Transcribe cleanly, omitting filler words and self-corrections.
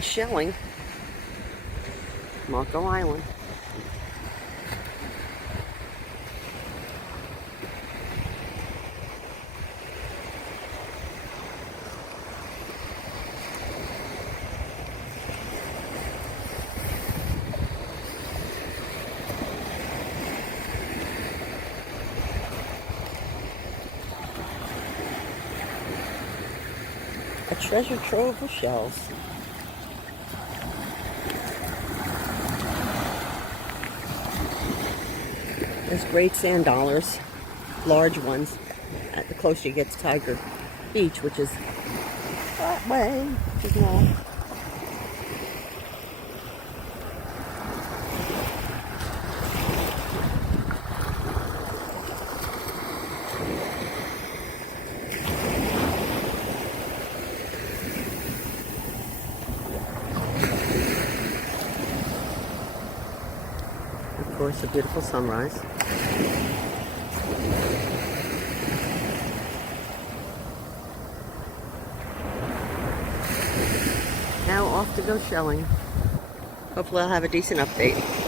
shelling. Marco Island. A treasure trove of shells. There's great sand dollars, large ones. The closer you get to Tiger Beach, which is that way, which is long. Of course, a beautiful sunrise. Now off to go shelling. Hopefully I'll have a decent update.